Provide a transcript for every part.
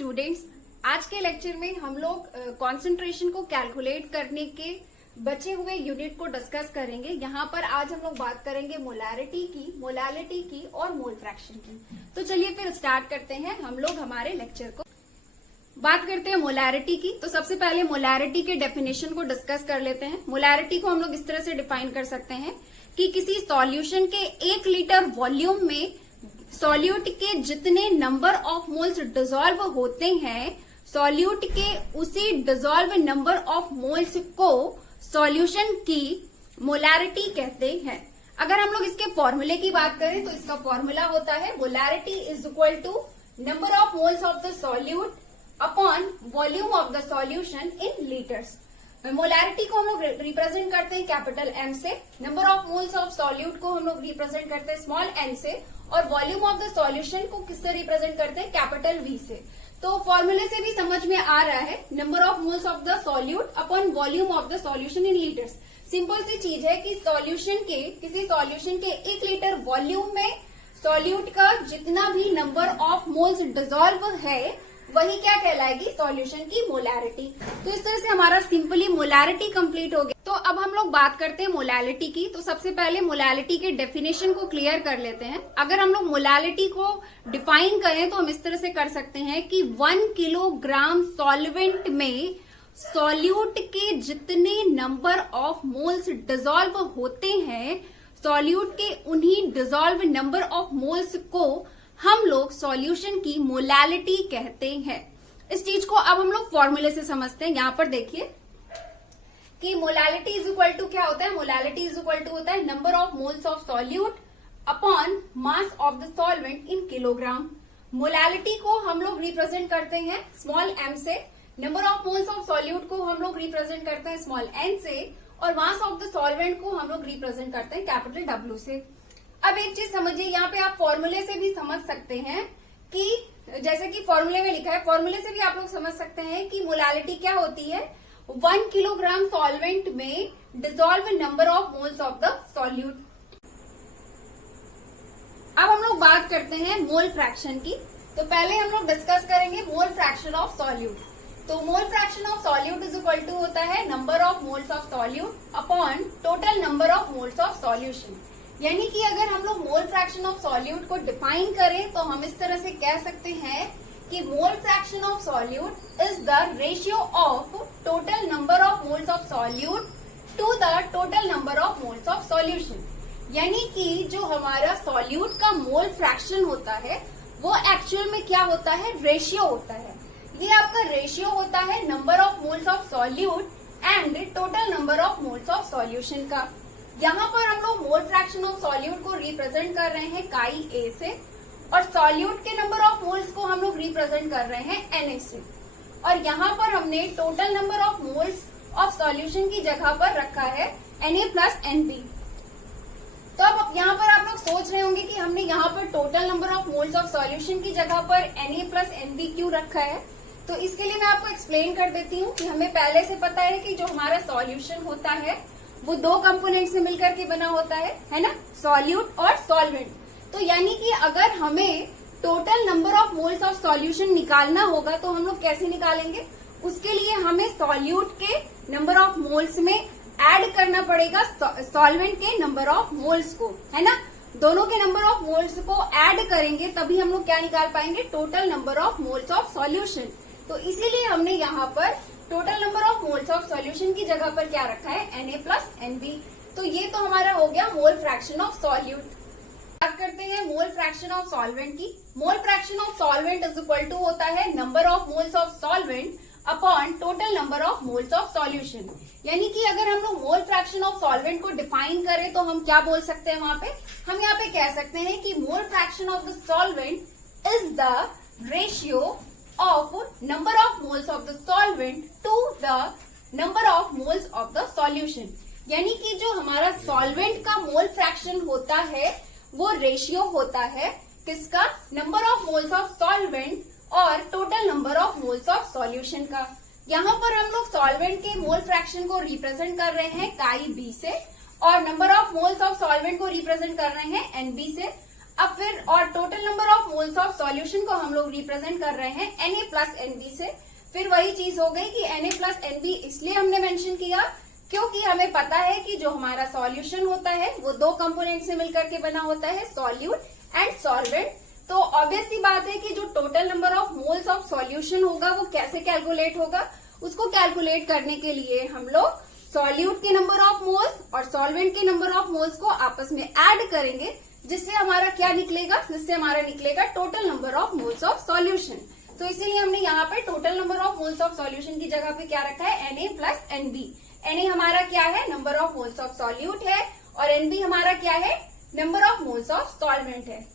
Students, आज के lecture में हम लोग कंसंट्रेशन को कैलकुलेट करने के बचे हुए यूनिट को डिस्कस करेंगे। यहाँ पर आज हम लोग बात करेंगे मोलारिटी की, मोलालिटी की और मोल फ्रैक्शन की। तो चलिए फिर स्टार्ट करते हैं हम लोग हमारे लेक्चर को। बात करते हैं मोलारिटी की। तो सबसे पहले मोलारिटी के डेफिनेशन को डिस्कस कर लेते हैं। मोलारिटी को हम लोग इस तरह से डिफाइन कर सकते हैं कि किसी सॉल्यूशन के 1 लीटर वॉल्यूम में सॉल्यूट के जितने नंबर ऑफ मोल्स डिसॉल्व होते हैं, सॉल्यूट के उसी डिसॉल्व नंबर ऑफ मोल्स को सॉल्यूशन की मोलारिटी कहते हैं। अगर हम लोग इसके फॉर्मूले की बात करें तो इसका फॉर्मूला होता है molarity is equal to number of moles of the solute upon volume of the solution in litres. Molarity को हम लोग रिप्रेजेंट करते हैं कैपिटल एम से, number of moles of solute को हम लोग रिप्रेजेंट करते हैं स्मॉल एन से, और वॉल्यूम ऑफ द सॉल्यूशन को किससे रिप्रेजेंट करते हैं, कैपिटल वी से। तो फॉर्मूले से भी समझ में आ रहा है, number of moles of the solute upon volume of the solution in litres. Simple सी चीज है कि किसी सॉल्यूशन के 1 लीटर वॉल्यूम में सॉल्यूट का जितना भी नंबर ऑफ मोल्स डिसॉल्व है वही क्या कहलाएगी, सॉल्यूशन की मोलारिटी। तो इस तरह से हमारा सिंपली मोलारिटी कंप्लीट हो गया। तो अब हम लोग बात करते हैं मोलालिटी की। तो सबसे पहले मोलालिटी के डेफिनेशन को क्लियर कर लेते हैं। अगर हम लोग मोलालिटी को डिफाइन करें तो हम इस तरह से कर सकते हैं कि 1 किलोग्राम सॉल्वेंट में सॉल्यूट के जितने नंबर ऑफ मोल्स डिसॉल्व होते हैं, सॉल्यूट के उन्हीं डिसॉल्व नंबर ऑफ मोल्स को हम लोग सॉल्यूशन की मोलालिटी कहते हैं। इस चीज को अब हम लोग फॉर्मूले से समझते हैं। यहां पर देखिए कि मोलालिटी इज इक्वल टू क्या होता है, मोलालिटी इज इक्वल टू होता है number of moles of solute upon mass of the solvent in kilogram. Molality को हम लोग रिप्रेजेंट करते हैं स्मॉल एम से, number of moles of solute को हम लोग रिप्रेजेंट करते हैं स्मॉल एन से, और मास ऑफ द सॉल्वेंट को हम लोग रिप्रेजेंट करते हैं कैपिटल डब्ल्यू से। अब एक चीज समझिए, यहाँ पे आप फॉर्मूले से भी समझ सकते हैं कि जैसे कि फॉर्मूले में लिखा है, फॉर्मूले से भी आप लोग समझ सकते हैं कि मोलालिटी क्या होती है, 1 किलोग्राम सॉल्वेंट में dissolve number of moles of the solute. अब हम लोग बात करते हैं मोल फ्रैक्शन की। तो पहले हम लोग डिस्कस करेंगे मोल फ्रैक्शन ऑफ सॉल्यूट। तो mole fraction of solute is equal to होता है number of moles of solute upon total number of moles of solution. यानी कि अगर हम लोग मोल फ्रैक्शन ऑफ सॉल्यूट को डिफाइन करें तो हम इस तरह से कह सकते हैं कि mole fraction of solute is the ratio of total number of moles of solute to the total number of moles of solution. यानी कि जो हमारा सॉल्यूट का मोल फ्रैक्शन होता है वो एक्चुअल में क्या होता है, रेशियो होता है। ये आपका रेशियो होता है number of moles of solute and total number of moles of solution का। यहाँ पर हम लोग मोल फ्रैक्शन ऑफ सॉल्यूट को रिप्रेजेंट कर रहे हैं काई ए से, और सॉल्यूट के नंबर ऑफ मोल्स को हम लोग रिप्रेजेंट कर रहे हैं एन ए से, और यहाँ पर हमने total number of moles of solution की जगह पर रखा है N A plus N B. तो अब यहाँ पर आप लोग सोच रहे होंगे कि हमने यहाँ पर total number of moles of solution की जगह पर N A plus N B क्यों रखा है। तो इसके लिए मैं आपको एक्सप्लेन कर देती हूँ कि हमें पहले से पता है कि जो हमारा सॉल्यूशन होता है वो 2 कंपोनेंट से मिलकर के बना होता है ना, सॉल्यूट और सॉल्वेंट। तो यानी कि अगर हमें total number of moles of solution निकालना होगा तो हम लोग कैसे निकालेंगे, उसके लिए हमें सॉल्यूट के नंबर ऑफ मोल्स में ऐड करना पड़ेगा सॉल्वेंट के नंबर ऑफ मोल्स को, है ना। दोनों के नंबर ऑफ मोल्स को ऐड करेंगे तभी हम लोग क्या निकाल पाएंगे, total number of moles of solution. तो इसीलिए हमने यहाँ पर total number of moles of solution की जगह पर क्या रखा है, Na प्लस Nb। तो ये तो हमारा हो गया मोल फ्रैक्शन ऑफ सॉल्यूट। बात करते हैं मोल फ्रैक्शन ऑफ सॉल्वेंट की। Mole fraction of solvent is equal to होता है number of moles of solvent upon total number of moles of solution. यानी कि अगर हम लोग मोल फ्रैक्शन ऑफ सॉल्वेंट को डिफाइन करें तो हम क्या बोल सकते हैं, वहां पे हम यहाँ पे कह सकते हैं कि mole fraction of the solvent is the ratio of number of moles of the solvent to the number of moles of the solution। यानी कि जो हमारा सॉल्वेंट का मोल फ्रैक्शन होता है वो रेशियो होता है किसका, number of moles of solvent और total number of moles of solution का। यहाँ पर हम लोग सॉल्वेंट के मोल फ्रैक्शन को रिप्रेजेंट कर रहे हैं काई बी से, और number of moles of solvent को रिप्रेजेंट कर रहे हैं एन बी से। अब फिर और total number of moles of solution को हम लोग रिप्रेजेंट कर रहे हैं Na प्लस NB से। फिर वही चीज हो गई कि Na प्लस NB इसलिए हमने मेंशन किया क्योंकि हमें पता है कि जो हमारा सॉल्यूशन होता है वो दो कंपोनेंट से मिलकर के बना होता है, सॉल्यूट एंड सॉल्वेंट। तो ऑब्वियस सी बात है कि जो total number of moles of solution होगा वो कैसे कैलकुलेट होगा, उसको कैलकुलेट करने के लिए हम लोग सॉल्यूट के नंबर ऑफ मोल्स और सॉल्वेंट के नंबर ऑफ मोल्स को आपस में ऐड करेंगे, जिससे हमारा क्या निकलेगा, जिससे हमारा निकलेगा total number of moles of solution. तो इसीलिए हमने यहाँ पे total number of moles of solution की जगह पे क्या रखा है, Na प्लस NB। Na हमारा क्या है, number of moles of solute है, और NB हमारा क्या है, number of moles of solvent है।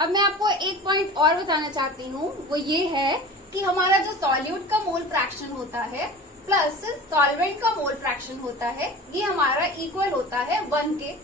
अब मैं आपको एक पॉइंट और बताना चाहती हूँ, वो ये है कि हमारा जो सॉल्यूट का मोल फ्रैक्शन होता है प्लस सॉल्वेंट का मोल फ्रैक्शन होता है, ये हमारा इक्वल होता है 1 के।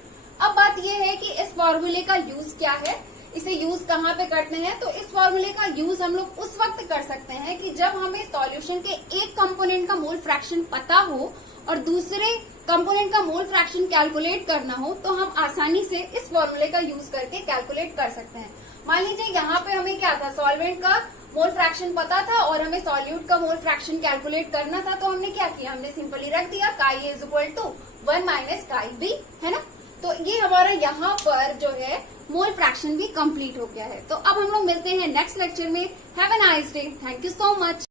अब बात ये है कि इस फॉर्मूले का यूज क्या है, इसे यूज कहाँ पे करते हैं। तो इस फॉर्मूले का यूज हम लोग उस वक्त कर सकते हैं कि जब हमें सॉल्यूशन के एक कंपोनेंट का मोल फ्रैक्शन पता हो और दूसरे कंपोनेंट का मोल फ्रैक्शन कैलकुलेट करना हो, तो हम आसानी से इस फॉर्मूले का यूज करके कैलकुलेट कर सकते हैं। मान लीजिए यहाँ पे हमें क्या था, सॉल्वेंट का मोल फ्रैक्शन पता था और हमें सॉल्यूट का मोल फ्रैक्शन कैलकुलेट करना था, तो हमने क्या किया, हमने सिंपली रख दिया chi A is equal to 1 minus chi B, है ना। तो ये हमारा यहाँ पर जो है मोल फ्रैक्शन भी कंप्लीट हो गया है। तो अब हम लोग मिलते हैं नेक्स्ट लेक्चर में। Have a nice day, thank you so much.